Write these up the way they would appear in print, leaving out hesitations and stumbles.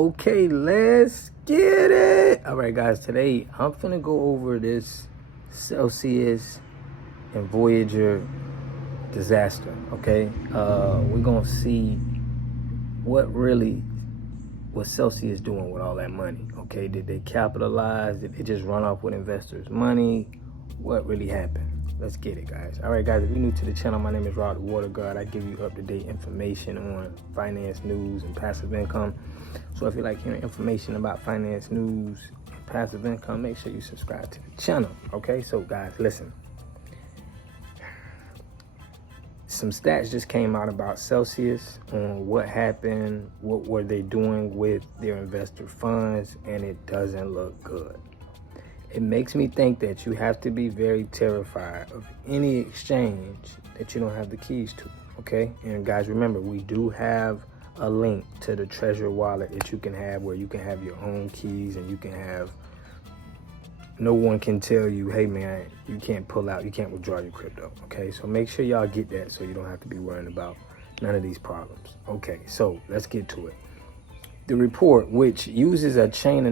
Okay, let's get it. All right, guys, today I'm finna go over this Celsius and Voyager disaster. Okay, we're gonna see what really was Celsius doing with all that money. Okay, did they capitalize? Did they just run off with investors' money? What really happened? Let's get it, guys. All right, guys, if you're new to the channel, my name is Rod the Water God. I give you up-to-date information on finance news and passive income. So if you like hearing information about finance news and passive income, make sure you subscribe to the channel. Okay, so guys, listen. Some stats just came out about Celsius on what happened, what were they doing with their investor funds, and it doesn't look good. It makes me think that you have to be very terrified of any exchange that you don't have the keys to, okay? And guys, remember, we do have a link to the Trezor wallet that you can have where you can have your own keys and you can have, no one can tell you, hey man, you can't pull out, you can't withdraw your crypto, okay? So make sure y'all get that so you don't have to be worrying about none of these problems. Okay, so let's get to it. The report, which uses a chain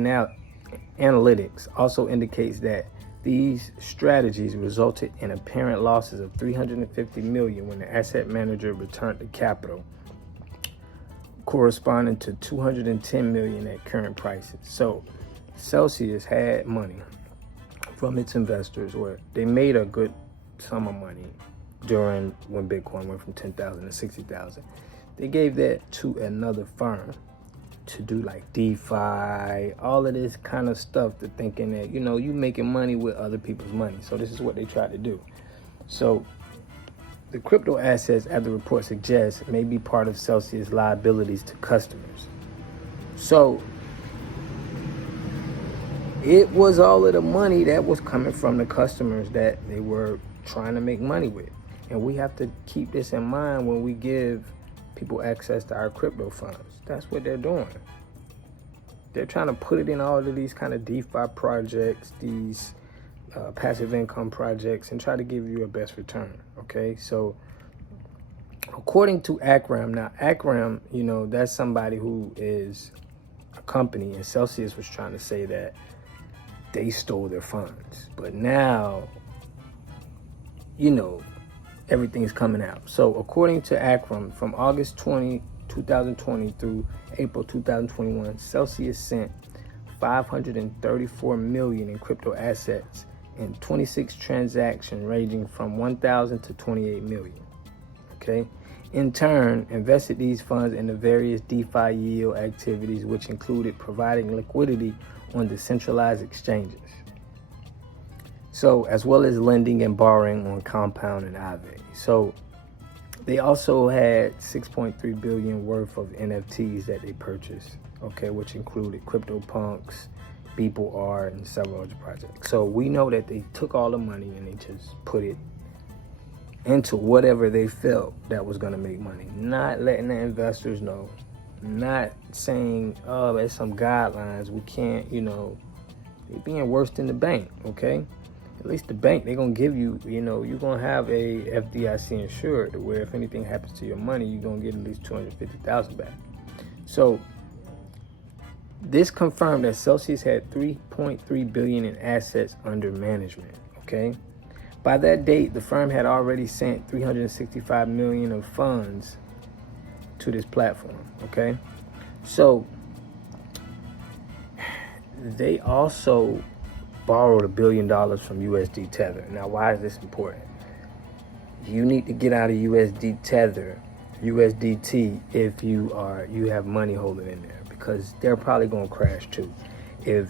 analytics, also indicates that these strategies resulted in apparent losses of $350 million when the asset manager returned the capital, corresponding to $210 million at current prices. So Celsius had money from its investors, or they made a good sum of money during when Bitcoin went from 10,000 to 60,000. They gave that to another firm to do like DeFi, all of this kind of stuff, to thinking that, you know, you making money with other people's money. So this is what they tried to do. So the crypto assets, as the report suggests, may be part of Celsius liabilities to customers. So it was all of the money that was coming from the customers that they were trying to make money with. And we have to keep this in mind when we give people access to our crypto funds. That's what they're doing. They're trying to put it in all of these kind of DeFi projects, these passive income projects, and try to give you a best return, okay? So according to Akram, now Akram, you know, that's somebody who is a company, and Celsius was trying to say that they stole their funds. But now, you know, everything's coming out. So according to Akram, from August 2020 through April 2021, Celsius sent $534 million in crypto assets in 26 transactions ranging from 1,000 to 28 million. Okay. In turn, invested these funds in the various DeFi yield activities, which included providing liquidity on decentralized exchanges. So, as well as lending and borrowing on Compound and Aave. So, they also had 6.3 billion worth of NFTs that they purchased, okay, which included CryptoPunks, Beeple Art, and several other projects. So we know that they took all the money and they just put it into whatever they felt that was going to make money, not letting the investors know, not saying, oh, there's some guidelines, we can't, you know, they're being worse than the bank, okay? At least the bank, they're going to give you, you know, you're going to have a FDIC insured, where if anything happens to your money, you're going to get at least $250,000 back. So this confirmed that Celsius had 3.3 billion in assets under management, okay? By that date, the firm had already sent 365 million of funds to this platform, okay? So they also borrowed $1 billion from USD Tether. Now, why is this important? You need to get out of USD Tether, USDT, if you have money holding in there, because they're probably going to crash too. If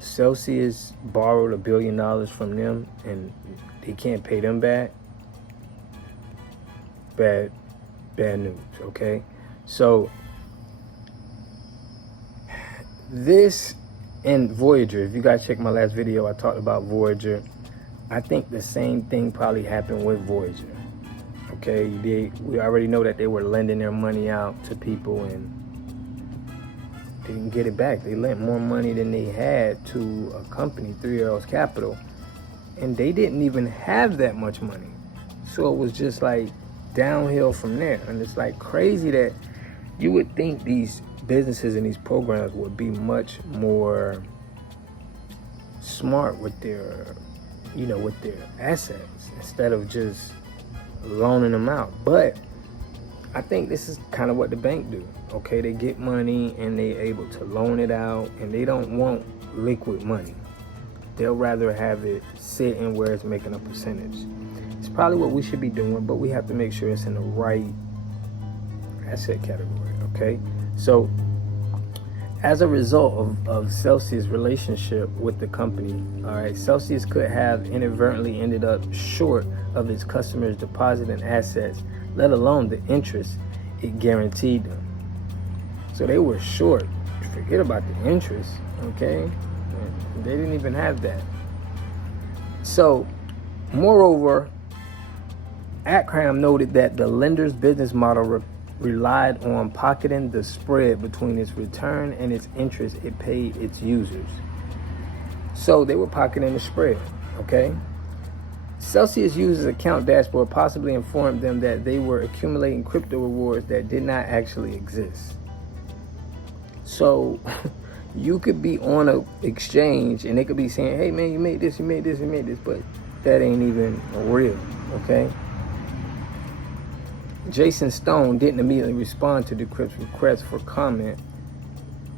Celsius borrowed $1 billion from them and they can't pay them back, bad news, okay? So this and Voyager, if you guys check my last video, I talked about Voyager. I think the same thing probably happened with Voyager, okay? We already know that they were lending their money out to people and they didn't get it back. They lent more money than they had to a company, 3 Arrows Capital, and they didn't even have that much money. So it was just like downhill from there. And it's like crazy that you would think these businesses and these programs would be much more smart with their, with their assets instead of just loaning them out. But I think this is kind of what the bank do. Okay, they get money and they able to loan it out, and they don't want liquid money. They'll rather have it sitting where it's making a percentage. It's probably what we should be doing, but we have to make sure it's in the right asset category. Okay, so as a result of Celsius' relationship with the company, all right, Celsius could have inadvertently ended up short of its customers' deposit and assets, let alone the interest it guaranteed them. So they were short. Forget about the interest, okay? They didn't even have that. So, moreover, Akram noted that the lender's business model relied on pocketing the spread between its return and its interest it paid its users. So they were pocketing the spread, okay? Celsius users' account dashboard possibly informed them that they were accumulating crypto rewards that did not actually exist. So you could be on an exchange and they could be saying, hey man, you made this, you made this, you made this, but that ain't even real, okay? Jason Stone didn't immediately respond to Decrypt's request for comment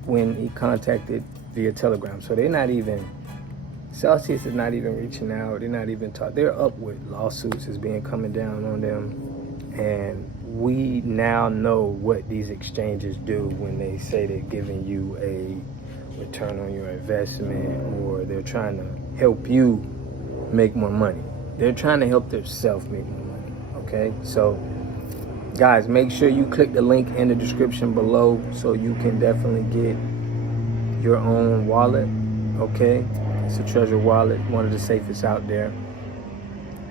when he contacted via Telegram. So they're not even, Celsius is not even reaching out. They're not even talking. They're up with lawsuits is being coming down on them. And we now know what these exchanges do when they say they're giving you a return on your investment, or they're trying to help you make more money. They're trying to help themselves make more money, okay? So, guys, make sure you click the link in the description below so you can definitely get your own wallet, okay? It's a Trezor wallet, one of the safest out there.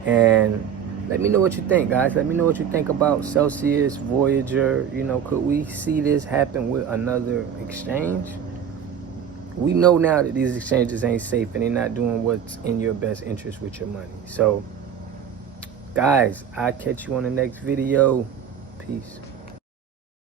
And let me know what you think, guys. Let me know what you think about Celsius Voyager. Could we see this happen with another exchange? We know now that these exchanges ain't safe and they're not doing what's in your best interest with your money. So, guys, I'll catch you on the next video. Peace.